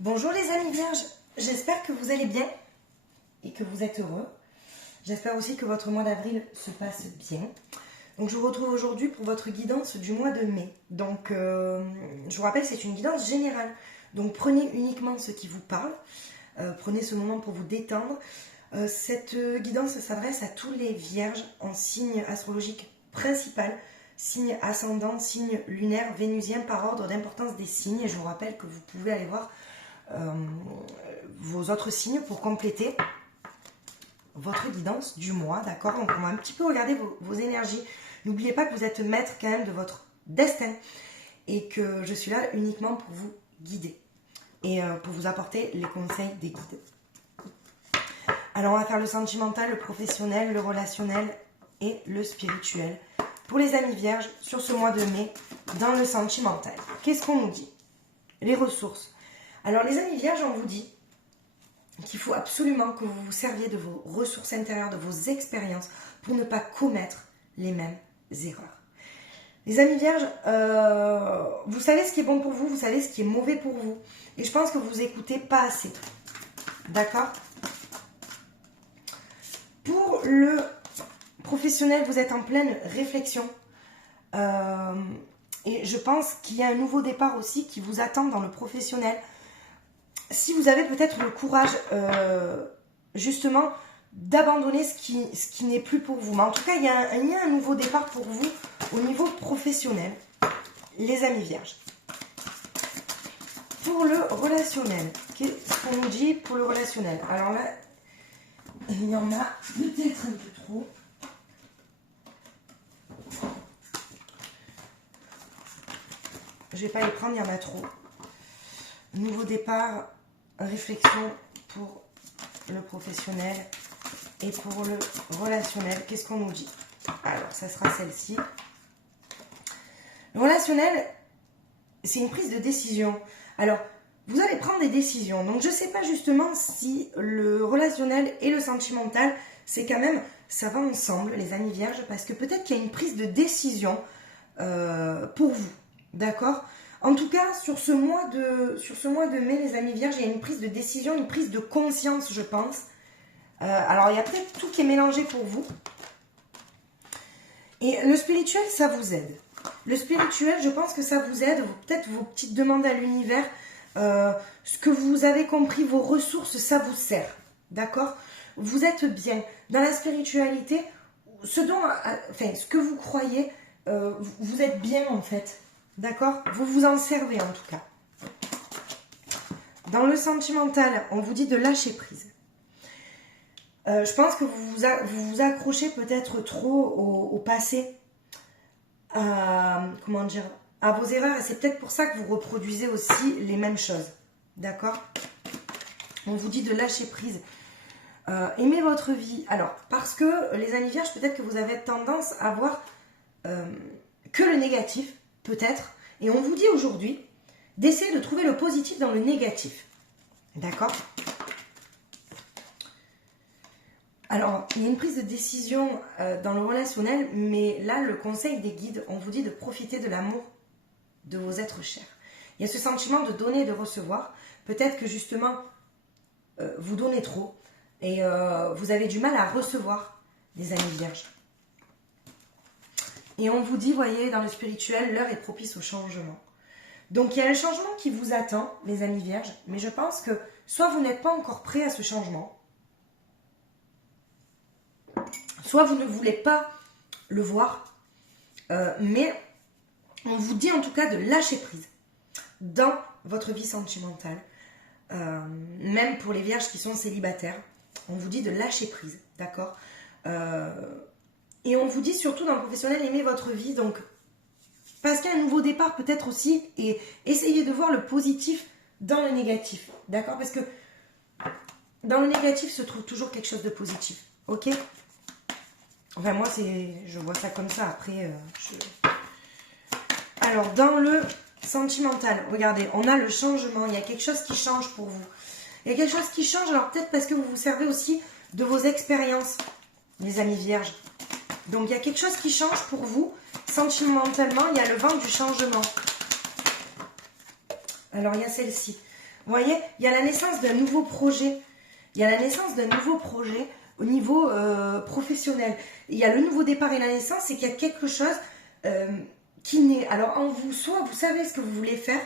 Bonjour les amis vierges, j'espère que vous allez bien et que vous êtes heureux. J'espère aussi que votre mois d'avril se passe bien. Donc je vous retrouve aujourd'hui pour votre guidance du mois de mai. Donc je vous rappelle, c'est une guidance générale. Donc prenez uniquement ce qui vous parle. Prenez ce moment pour vous détendre. Cette guidance s'adresse à tous les vierges en signe astrologique principal. Signe ascendant, signe lunaire, vénusien par ordre d'importance des signes. Et je vous rappelle que vous pouvez aller voir vos autres signes pour compléter votre guidance du mois, d'accord? Donc on va un petit peu regarder vos énergies. N'oubliez pas que vous êtes maître quand même de votre destin et que je suis là uniquement pour vous guider et pour vous apporter les conseils des guides. Alors on va faire le sentimental, le professionnel, le relationnel et le spirituel pour les amis vierges sur ce mois de mai dans le sentimental. Qu'est-ce qu'on nous dit? Les ressources. Alors les amis vierges, on vous dit qu'il faut absolument que vous vous serviez de vos ressources intérieures, de vos expériences pour ne pas commettre les mêmes erreurs. Les amis vierges, vous savez ce qui est bon pour vous, vous savez ce qui est mauvais pour vous. Et je pense que vous écoutez pas assez. D'accord? Pour le professionnel, vous êtes en pleine réflexion. Et je pense qu'il y a un nouveau départ aussi qui vous attend dans le professionnel. Si vous avez peut-être le courage, justement, d'abandonner ce qui n'est plus pour vous. Mais en tout cas, il y a un nouveau départ pour vous au niveau professionnel, les amis vierges. Pour le relationnel, qu'est-ce qu'on nous dit pour le relationnel? Alors là, il y en a peut-être un peu trop. Je ne vais pas les prendre, il y en a trop. Nouveau départ, réflexion pour le professionnel et pour le relationnel. Qu'est-ce qu'on nous dit? Alors, ça sera celle-ci. Le relationnel, c'est une prise de décision. Alors, vous allez prendre des décisions. Donc, je ne sais pas justement si le relationnel et le sentimental, c'est quand même, ça va ensemble, les amis vierges, parce que peut-être qu'il y a une prise de décision pour vous. D'accord? En tout cas, sur ce mois de mai, les amis vierges, il y a une prise de décision, une prise de conscience, je pense. Alors, il y a peut-être tout qui est mélangé pour vous. Et le spirituel, ça vous aide. Le spirituel, je pense que ça vous aide. Peut-être vos petites demandes à l'univers, ce que vous avez compris, vos ressources, ça vous sert. D'accord? Vous êtes bien. Dans la spiritualité, ce que vous croyez, vous êtes bien en fait. D'accord? Vous vous en servez en tout cas. Dans le sentimental, on vous dit de lâcher prise. Je pense que vous vous accrochez peut-être trop au passé, à vos erreurs. Et c'est peut-être pour ça que vous reproduisez aussi les mêmes choses. D'accord? On vous dit de lâcher prise. Aimez votre vie. Alors, parce que les amis vierges, peut-être que vous avez tendance à voir que le négatif. Peut-être. Et on vous dit aujourd'hui d'essayer de trouver le positif dans le négatif. D'accord? Alors, il y a une prise de décision dans le relationnel, mais là, le conseil des guides, on vous dit de profiter de l'amour de vos êtres chers. Il y a ce sentiment de donner et de recevoir. Peut-être que justement, vous donnez trop et vous avez du mal à recevoir, les amis vierges. Et on vous dit, voyez, dans le spirituel, l'heure est propice au changement. Donc, il y a un changement qui vous attend, les amis vierges. Mais je pense que soit vous n'êtes pas encore prêts à ce changement, soit vous ne voulez pas le voir. Mais on vous dit en tout cas de lâcher prise dans votre vie sentimentale. Même pour les vierges qui sont célibataires, on vous dit de lâcher prise, d'accord? Et on vous dit surtout dans le professionnel, aimez votre vie, donc parce qu'il y a un nouveau départ peut-être aussi, et essayez de voir le positif dans le négatif, d'accord? Parce que dans le négatif se trouve toujours quelque chose de positif, ok? Enfin moi je vois ça comme ça, après Alors dans le sentimental, regardez, on a le changement, il y a quelque chose qui change pour vous. Il y a quelque chose qui change, alors peut-être parce que vous vous servez aussi de vos expériences, les amis vierges. Donc, il y a quelque chose qui change pour vous. Sentimentalement, il y a le vent du changement. Alors, il y a celle-ci. Vous voyez, il y a la naissance d'un nouveau projet. Il y a la naissance d'un nouveau projet au niveau professionnel. Il y a le nouveau départ et la naissance, c'est qu'il y a quelque chose qui naît. Alors en vous, soit vous savez ce que vous voulez faire,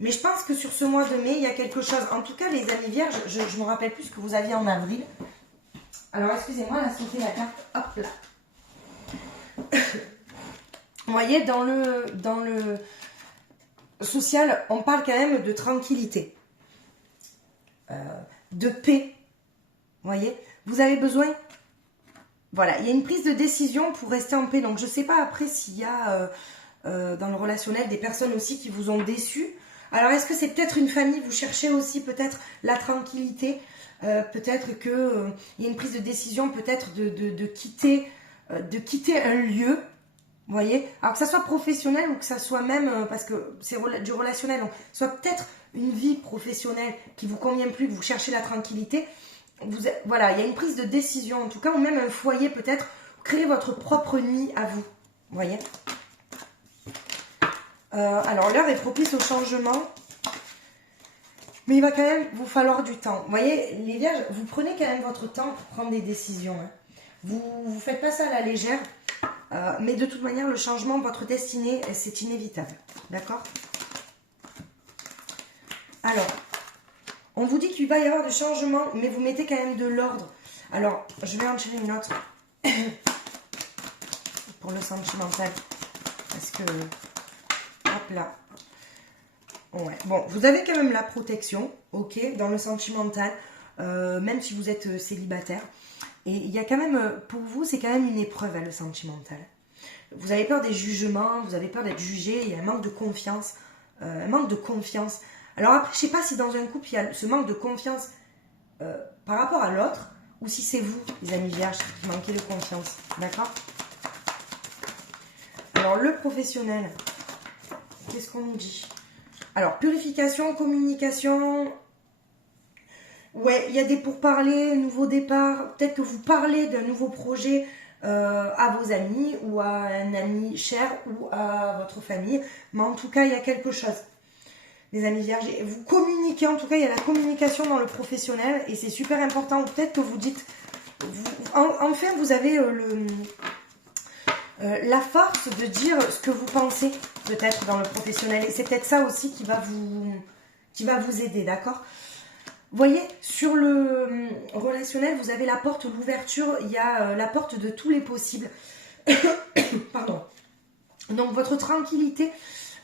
mais je pense que sur ce mois de mai, il y a quelque chose. En tout cas, les amis vierges, je me rappelle plus ce que vous aviez en avril. Alors excusez-moi, là, sauter la carte. Hop là. Vous voyez, dans le social, on parle quand même de tranquillité, de paix. Vous voyez, vous avez besoin, voilà, il y a une prise de décision pour rester en paix. Donc je ne sais pas après s'il y a dans le relationnel des personnes aussi qui vous ont déçu. Alors est-ce que c'est peut-être une famille, vous cherchez aussi peut-être la tranquillité, peut-être qu'il y a une prise de décision peut-être de quitter un lieu. Vous voyez, alors que ça soit professionnel ou que ça soit même, parce que c'est du relationnel, donc soit peut-être une vie professionnelle qui vous convient plus, que vous cherchez la tranquillité. Voilà, il y a une prise de décision en tout cas, ou même un foyer peut-être, créer votre propre nid à vous. Vous voyez. Alors l'heure est propice au changement, mais il va quand même vous falloir du temps. Vous voyez, les vierges, vous prenez quand même votre temps pour prendre des décisions. Hein. Vous ne faites pas ça à la légère. Mais de toute manière, le changement, votre destinée, c'est inévitable. D'accord? Alors, on vous dit qu'il va y avoir du changement, mais vous mettez quand même de l'ordre. Alors, je vais en tirer une autre pour le sentimental. Parce que, hop là. Ouais. Bon, vous avez quand même la protection, ok, dans le sentimental, même si vous êtes célibataire. Et il y a quand même, pour vous, c'est quand même une épreuve, hein, le sentimental. Vous avez peur des jugements, vous avez peur d'être jugé, il y a un manque de confiance. Alors après, je ne sais pas si dans un couple, il y a ce manque de confiance par rapport à l'autre, ou si c'est vous, les amis vierges, qui manquez de confiance. D'accord? Alors, le professionnel, qu'est-ce qu'on nous dit? Alors, purification, communication... Ouais, il y a des pourparlers, nouveau départ. Peut-être que vous parlez d'un nouveau projet à vos amis ou à un ami cher ou à votre famille. Mais en tout cas, il y a quelque chose. Les amis vierges, vous communiquez. En tout cas, il y a la communication dans le professionnel et c'est super important. Peut-être que vous dites... enfin, vous avez la force de dire ce que vous pensez peut-être dans le professionnel. Et c'est peut-être ça aussi qui va vous aider, d'accord ? Vous voyez, sur le relationnel, vous avez la porte, l'ouverture, il y a la porte de tous les possibles. Pardon. Donc, votre tranquillité,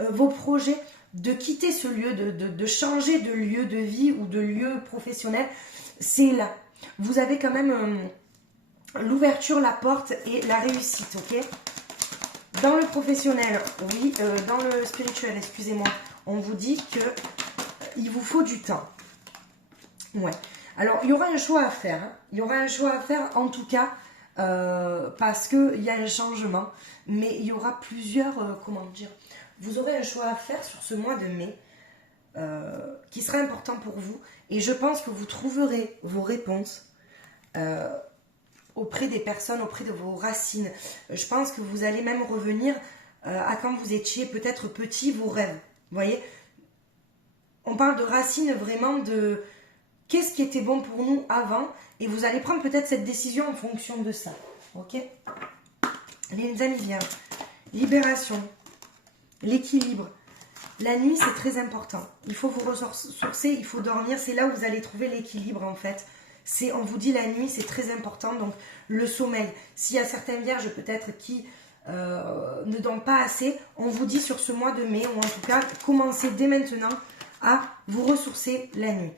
vos projets, de quitter ce lieu, de changer de lieu de vie ou de lieu professionnel, c'est là. Vous avez quand même l'ouverture, la porte et la réussite, ok ? Dans le professionnel, oui, dans le spirituel, excusez-moi, on vous dit qu'il vous faut du temps. Ouais. Alors, il y aura un choix à faire. Hein. Il y aura un choix à faire, en tout cas, parce qu'il y a un changement. Mais il y aura plusieurs, comment dire, vous aurez un choix à faire sur ce mois de mai qui sera important pour vous. Et je pense que vous trouverez vos réponses auprès des personnes, auprès de vos racines. Je pense que vous allez même revenir à quand vous étiez peut-être petit, vos rêves. Vous voyez, on parle de racines vraiment de... Qu'est-ce qui était bon pour nous avant? Et vous allez prendre peut-être cette décision en fonction de ça. Ok? Les amis vierges, libération, l'équilibre. La nuit, c'est très important. Il faut vous ressourcer, il faut dormir. C'est là où vous allez trouver l'équilibre en fait. On vous dit la nuit, c'est très important. Donc le sommeil. S'il y a certaines vierges peut-être qui ne dorment pas assez, on vous dit sur ce mois de mai, ou en tout cas, commencez dès maintenant à vous ressourcer la nuit.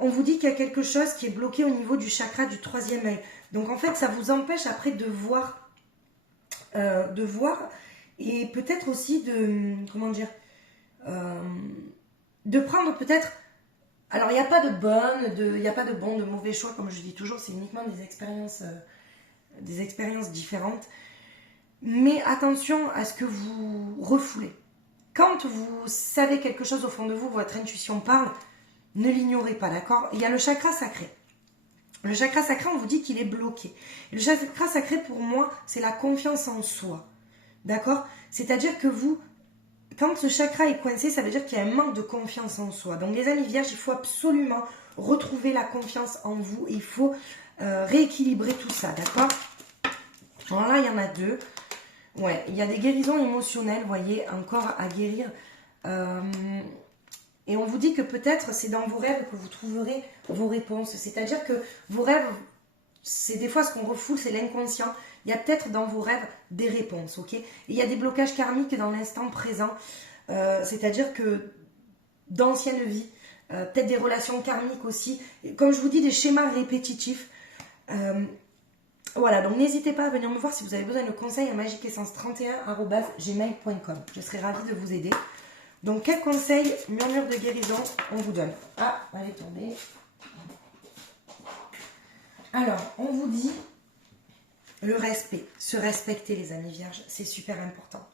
On vous dit qu'il y a quelque chose qui est bloqué au niveau du chakra du troisième œil. Donc en fait, ça vous empêche après de voir et peut-être aussi de, comment dire, de prendre peut-être... Alors il n'y a pas de bon, de mauvais choix, comme je dis toujours, c'est uniquement des expériences différentes. Mais attention à ce que vous refoulez. Quand vous savez quelque chose au fond de vous, votre intuition parle, ne l'ignorez pas, d'accord? Il y a le chakra sacré. Le chakra sacré, on vous dit qu'il est bloqué. Et le chakra sacré, pour moi, c'est la confiance en soi. D'accord? C'est-à-dire que vous quand ce chakra est coincé, ça veut dire qu'il y a un manque de confiance en soi. Donc les amis vierges, il faut absolument retrouver la confiance en vous. Il faut rééquilibrer tout ça, d'accord? Alors là, il y en a deux. Ouais, il y a des guérisons émotionnelles, vous voyez, encore à guérir. Et on vous dit que peut-être c'est dans vos rêves que vous trouverez vos réponses. C'est-à-dire que vos rêves, c'est des fois ce qu'on refoule, c'est l'inconscient. Il y a peut-être dans vos rêves des réponses, ok? Et il y a des blocages karmiques dans l'instant présent. C'est-à-dire que d'anciennes vies, peut-être des relations karmiques aussi. Et comme je vous dis, des schémas répétitifs. Voilà, donc n'hésitez pas à venir me voir si vous avez besoin de conseils à magiqueessence31@gmail.com. Je serai ravie de vous aider. Donc, quel conseil, murmure de guérison, on vous donne? Ah, elle est tombée. Alors, on vous dit le respect. Se respecter, les amis vierges, c'est super important.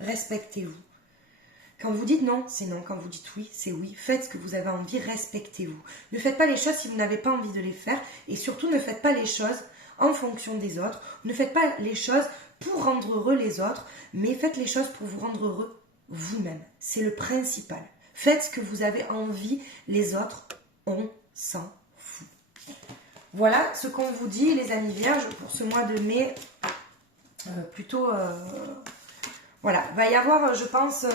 Respectez-vous. Quand vous dites non, c'est non. Quand vous dites oui, c'est oui. Faites ce que vous avez envie, respectez-vous. Ne faites pas les choses si vous n'avez pas envie de les faire. Et surtout, ne faites pas les choses en fonction des autres. Ne faites pas les choses pour rendre heureux les autres, mais faites les choses pour vous rendre heureux vous-même. C'est le principal. Faites ce que vous avez envie, les autres, on s'en fout. Voilà ce qu'on vous dit, les amis vierges, pour ce mois de mai. Voilà, va y avoir, je pense,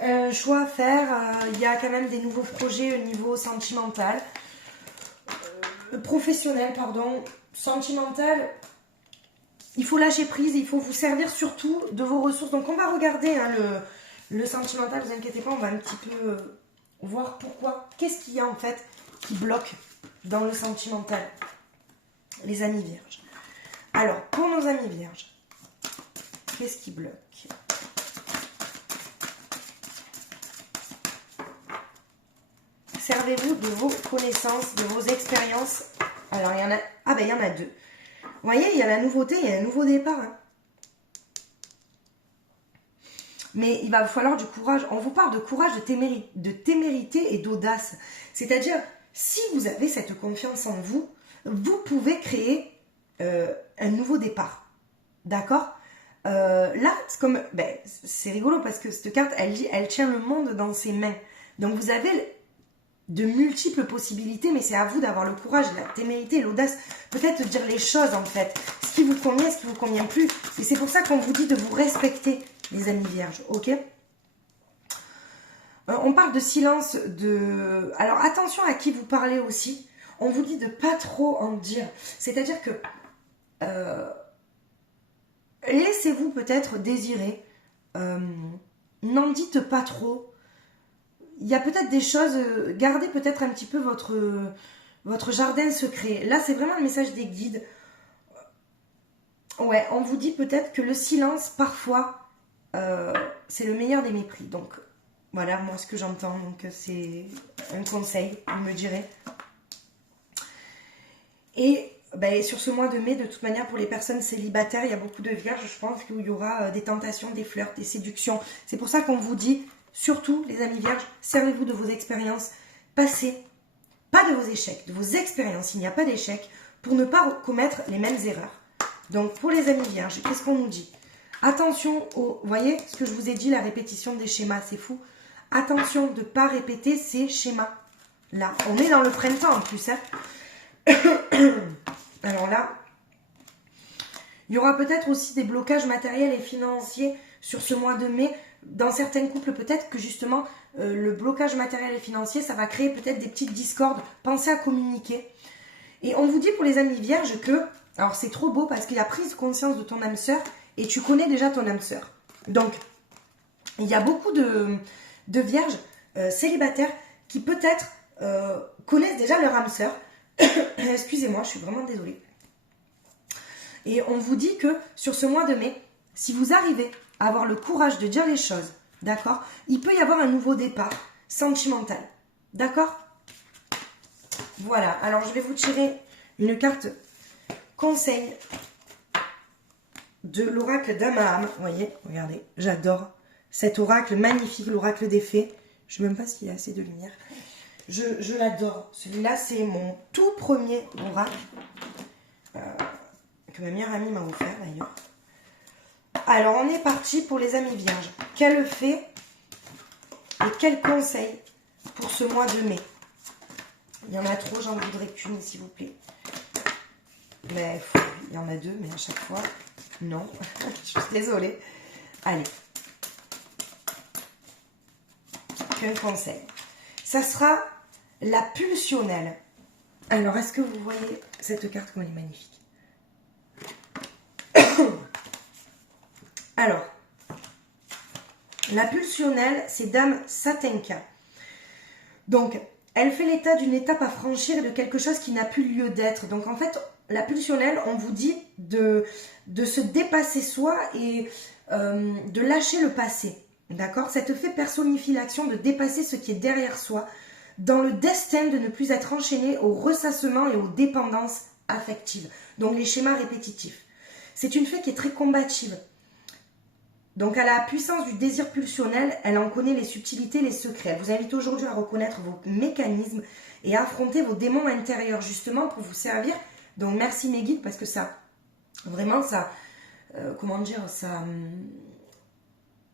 un choix à faire. Il y a quand même des nouveaux projets au niveau sentimental. Professionnel, pardon. Sentimental. Il faut lâcher prise, il faut vous servir surtout de vos ressources. Donc on va regarder hein, le sentimental, ne vous inquiétez pas, on va un petit peu voir pourquoi. Qu'est-ce qu'il y a en fait qui bloque dans le sentimental, les amis vierges. Alors, pour nos amis vierges, qu'est-ce qui bloque? Servez-vous de vos connaissances, de vos expériences. Alors, il y en a... Ah ben, il y en a deux. Vous voyez, il y a la nouveauté, il y a un nouveau départ. Hein. Mais il va vous falloir du courage. On vous parle de courage, de témérité et d'audace. C'est-à-dire, si vous avez cette confiance en vous, vous pouvez créer un nouveau départ. D'accord? Là, c'est rigolo parce que cette carte, elle dit, elle tient le monde dans ses mains. Donc vous avez de multiples possibilités, mais c'est à vous d'avoir le courage, la témérité, l'audace, peut-être de dire les choses en fait, ce qui vous convient, ce qui vous convient plus. Et c'est pour ça qu'on vous dit de vous respecter, les amis vierges, ok? On parle de silence, de... Alors attention à qui vous parlez aussi. On vous dit de pas trop en dire. C'est-à-dire que laissez-vous peut-être désirer. N'en dites pas trop. Il y a peut-être des choses, gardez peut-être un petit peu votre jardin secret. Là, c'est vraiment le message des guides. Ouais, on vous dit peut-être que le silence, parfois, c'est le meilleur des mépris. Donc, voilà, moi, ce que j'entends. Donc, c'est un conseil, vous me direz. Et ben, sur ce mois de mai, de toute manière, pour les personnes célibataires, il y a beaucoup de vierges, je pense qu'il y aura des tentations, des flirts, des séductions. C'est pour ça qu'on vous dit... Surtout, les amis vierges, servez-vous de vos expériences passées, pas de vos échecs, de vos expériences. Il n'y a pas d'échecs pour ne pas commettre les mêmes erreurs. Donc, pour les amis vierges, qu'est-ce qu'on nous dit? Attention au... Vous voyez ce que je vous ai dit, la répétition des schémas, c'est fou. Attention de ne pas répéter ces schémas-là. On est dans le printemps en plus. Hein. Alors là, il y aura peut-être aussi des blocages matériels et financiers sur ce mois de mai. Dans certains couples, peut-être que justement, le blocage matériel et financier, ça va créer peut-être des petites discordes. Pensez à communiquer. Et on vous dit pour les amis vierges que, alors c'est trop beau parce qu'il y a prise conscience de ton âme sœur et tu connais déjà ton âme sœur. Donc, il y a beaucoup de vierges célibataires qui peut-être connaissent déjà leur âme sœur. Excusez-moi, je suis vraiment désolée. Et on vous dit que sur ce mois de mai, si vous arrivez à avoir le courage de dire les choses, d'accord, il peut y avoir un nouveau départ sentimental, d'accord? Voilà, alors je vais vous tirer une carte conseil de l'oracle d'Amaham. Vous voyez, regardez, j'adore cet oracle magnifique, l'oracle des fées. Je ne sais même pas s'il y a assez de lumière. Je l'adore. Celui-là, c'est mon tout premier oracle que ma meilleure amie m'a offert d'ailleurs. Alors, on est parti pour les amis vierges. quel fait et quel conseil pour ce mois de mai? Il y en a trop, j'en voudrais qu'une, s'il vous plaît. Mais il y en a deux, mais à chaque fois, non. Je suis désolée. Allez. Qu'un conseil. Ça sera la pulsionnelle. Alors, est-ce que vous voyez cette carte comme elle est magnifique? Alors, la pulsionnelle, c'est Dame Satenka. Donc, elle fait l'état d'une étape à franchir et de quelque chose qui n'a plus lieu d'être. Donc, en fait, la pulsionnelle, on vous dit de se dépasser soi et de lâcher le passé. D'accord? Ça te fait personnifier l'action de dépasser ce qui est derrière soi, dans le destin de ne plus être enchaîné au ressassement et aux dépendances affectives. Donc, les schémas répétitifs. C'est une fée qui est très combative. Donc, à la puissance du désir pulsionnel, elle en connaît les subtilités, les secrets. Elle vous invite aujourd'hui à reconnaître vos mécanismes et à affronter vos démons intérieurs, justement, pour vous servir. Donc, merci mes guides, parce que ça, vraiment, ça, comment dire,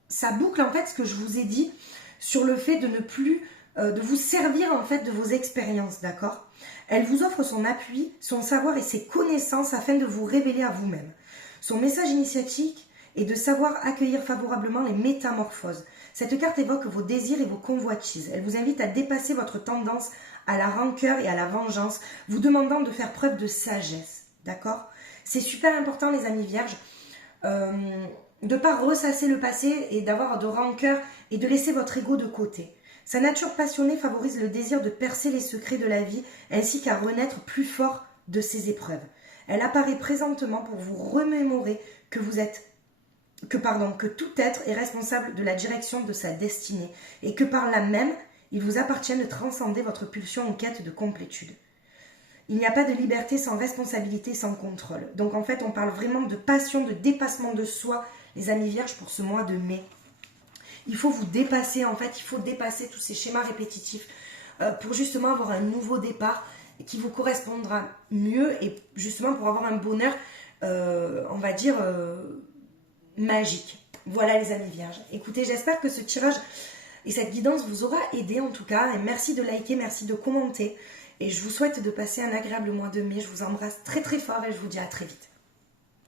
ça boucle, en fait, ce que je vous ai dit sur le fait de ne plus, de vous servir, en fait, de vos expériences, d'accord? Elle vous offre son appui, son savoir et ses connaissances afin de vous révéler à vous-même. Son message initiatique, et de savoir accueillir favorablement les métamorphoses. Cette carte évoque vos désirs et vos convoitises. Elle vous invite à dépasser votre tendance à la rancœur et à la vengeance, vous demandant de faire preuve de sagesse. D'accord? C'est super important, les amis vierges, de ne pas ressasser le passé et d'avoir de rancœur et de laisser votre ego de côté. Sa nature passionnée favorise le désir de percer les secrets de la vie ainsi qu'à renaître plus fort de ses épreuves. Elle apparaît présentement pour vous remémorer que que tout être est responsable de la direction de sa destinée et que par là même, il vous appartient de transcender votre pulsion en quête de complétude. Il n'y a pas de liberté sans responsabilité, sans contrôle. Donc en fait, on parle vraiment de passion, de dépassement de soi, les amis vierges, pour ce mois de mai. Il faut vous dépasser, en fait, il faut dépasser tous ces schémas répétitifs pour justement avoir un nouveau départ qui vous correspondra mieux et justement pour avoir un bonheur, on va dire... magique. Voilà les amis vierges. Écoutez, j'espère que ce tirage et cette guidance vous aura aidé en tout cas. Et merci de liker, merci de commenter. Et je vous souhaite de passer un agréable mois de mai. Je vous embrasse très très fort et je vous dis à très vite.